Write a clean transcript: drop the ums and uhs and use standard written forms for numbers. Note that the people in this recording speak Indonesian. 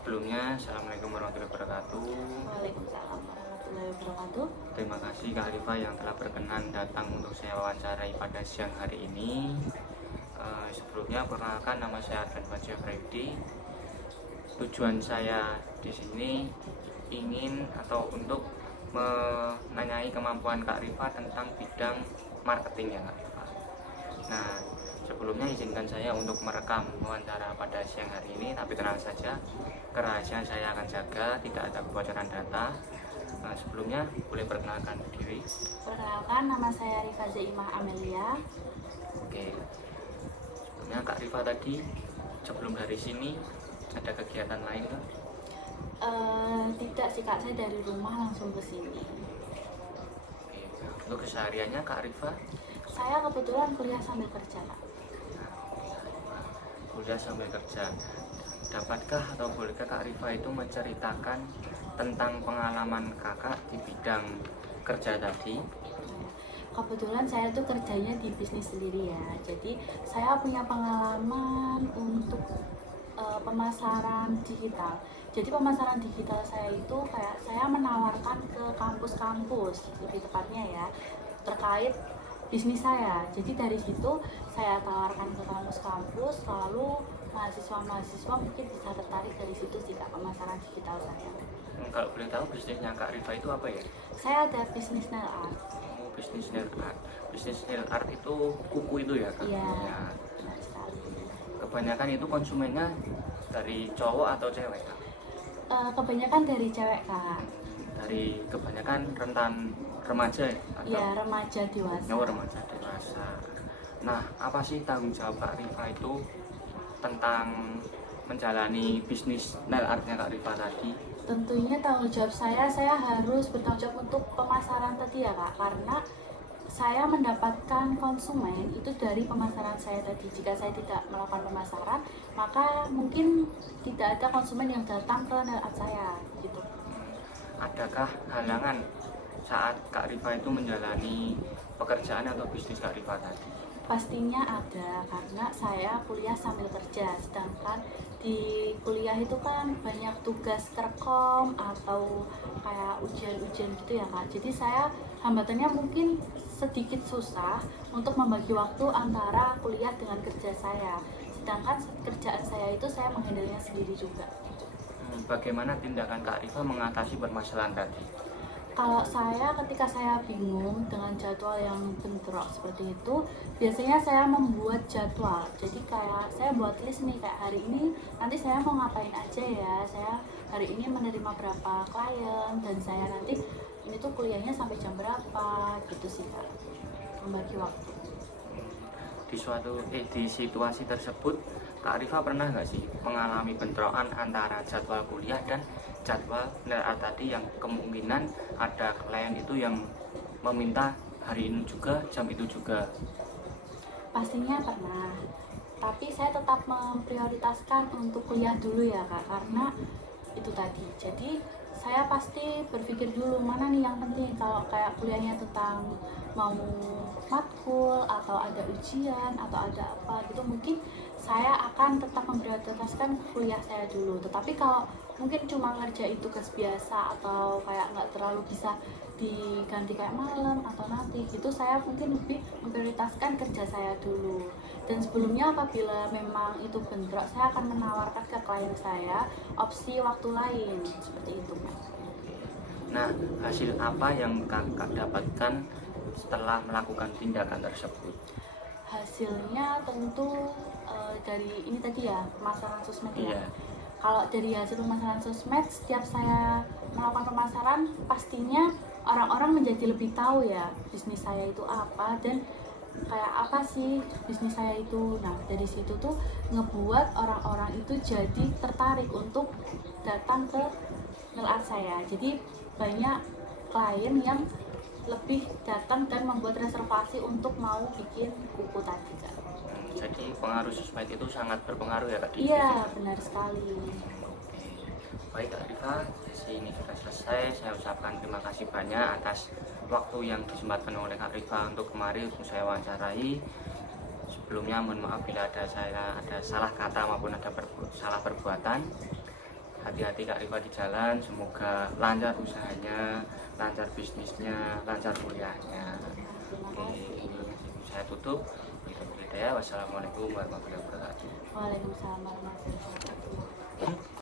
Sebelumnya, Assalamualaikum warahmatullahi wabarakatuh. Waalaikumsalam warahmatullahi wabarakatuh. Terima kasih Kak Arifah yang telah berkenan datang untuk saya wawancarai pada siang hari ini. Sebelumnya, perkenalkan nama saya Arfan Fajar Freddy. Tujuan saya di sini ingin atau untuk menanyai kemampuan Kak Arifah tentang bidang marketing ya Kak Arifah. Nah, sebelumnya izinkan saya untuk merekam wawancara pada siang hari ini, tapi tenang saja, kerahasiaan saya akan jaga, tidak ada kebocoran data. Nah, sebelumnya boleh perkenalkan diri. Perkenalkan, nama saya Rifa Zaimah Amelia. Oke. Sebelumnya Kak Rifa tadi sebelum dari sini ada kegiatan lain kan? Tidak sih Kak, saya dari rumah langsung ke sini. Oke. Untuk kesehariannya Kak Rifa? Saya kebetulan kuliah sambil kerja Kak. Kuliah sambil kerja. Dapatkah atau bolehkah Kak Rifa itu menceritakan tentang pengalaman kakak di bidang kerja tadi? Kebetulan saya tuh kerjanya di bisnis sendiri ya. Jadi saya punya pengalaman untuk pemasaran digital. Jadi pemasaran digital saya itu kayak saya menawarkan ke kampus-kampus, lebih tepatnya ya, terkait bisnis saya. Jadi dari situ saya tawarkan ke kampus-kampus, lalu mahasiswa-mahasiswa mungkin bisa tertarik dari situ sih Kak, pemasaran digital saya. Kalau boleh tahu bisnisnya Kak Rifa itu apa ya? Saya ada bisnis nail art. Oh, bisnis nail art. Bisnis nail art itu kuku itu ya Kak? Iya, Ya. benar sekali. Kebanyakan itu konsumennya dari cowok atau cewek Kak? Kebanyakan dari cewek Kak. Dari kebanyakan rentan remaja ya? Atau Ya, remaja dewasa. remaja dewasa. Nah, apa sih tanggung jawab Kak Rifa itu tentang menjalani bisnis nail artnya Kak Rifa tadi? Tentunya tanggung jawab saya harus bertanggung jawab untuk pemasaran tadi ya Kak, karena saya mendapatkan konsumen itu dari pemasaran saya tadi. Jika saya tidak melakukan pemasaran, maka mungkin tidak ada konsumen yang datang ke nail art saya gitu. Adakah halangan saat Kak Rifa itu menjalani pekerjaan atau bisnis Kak Rifa tadi? Pastinya ada, karena saya kuliah sambil kerja, sedangkan di kuliah itu kan banyak tugas kerkom atau kayak ujian-ujian gitu ya Kak. Jadi saya hambatannya mungkin sedikit susah untuk membagi waktu antara kuliah dengan kerja saya. Sedangkan kerjaan saya itu saya menghandlenya sendiri juga. Bagaimana tindakan Kak Rifa mengatasi permasalahan tadi? Kalau saya ketika saya bingung dengan jadwal yang bentrok seperti itu, biasanya saya membuat jadwal. Jadi kayak saya buat list nih, kayak hari ini nanti saya mau ngapain aja ya. Saya hari ini menerima berapa klien dan saya nanti ini tuh kuliahnya sampai jam berapa gitu sih Kak. Membagi waktu. Di situasi tersebut Kak Rifa pernah nggak sih mengalami bentrokan antara jadwal kuliah dan jadwal nail art tadi, yang kemungkinan ada klien itu yang meminta hari ini juga, jam itu juga? Pastinya pernah, tapi saya tetap memprioritaskan untuk kuliah dulu ya Kak, karena itu tadi. Jadi saya pasti berpikir dulu mana nih yang penting. Kalau kayak kuliahnya tentang mau matkul atau ada ujian atau ada apa gitu, mungkin saya akan tetap memprioritaskan kuliah saya dulu. Tetapi kalau mungkin cuma ngerjain tugas biasa atau kayak nggak terlalu bisa diganti kayak malam atau nanti gitu, saya mungkin lebih memprioritaskan kerja saya dulu. Dan sebelumnya apabila memang itu bentrok, saya akan menawarkan ke klien saya opsi waktu lain seperti itu Pak. Nah, hasil apa yang kakak dapatkan setelah melakukan tindakan tersebut? Hasilnya tentu dari ini tadi ya, pemasaran sosmed ya. Iya. Kalau dari hasil pemasaran sosmed, setiap saya melakukan pemasaran, pastinya orang-orang menjadi lebih tahu ya bisnis saya itu apa dan kayak apa sih bisnis saya itu. Nah dari situ tuh ngebuat orang-orang itu jadi tertarik untuk datang ke nail art saya. Jadi banyak klien yang lebih datang dan membuat reservasi untuk mau bikin kuku tadi Kak. Jadi pengaruh sosmed itu sangat berpengaruh ya Kak? Iya benar sekali. Baik Kak Rifa, sesi ini sudah selesai. Saya ucapkan terima kasih banyak atas waktu yang disempatkan oleh Kak Rifa untuk kemari untuk saya wawancarai. Sebelumnya mohon maaf bila ada salah kata maupun ada salah perbuatan. hati-hati Kak Rifa di jalan, semoga lancar usahanya, lancar bisnisnya, lancar kuliahnya. Terima Oke, kasih. ini saya tutup. Wassalamualaikum warahmatullahi wabarakatuh. Waalaikumsalam warahmatullahi wabarakatuh.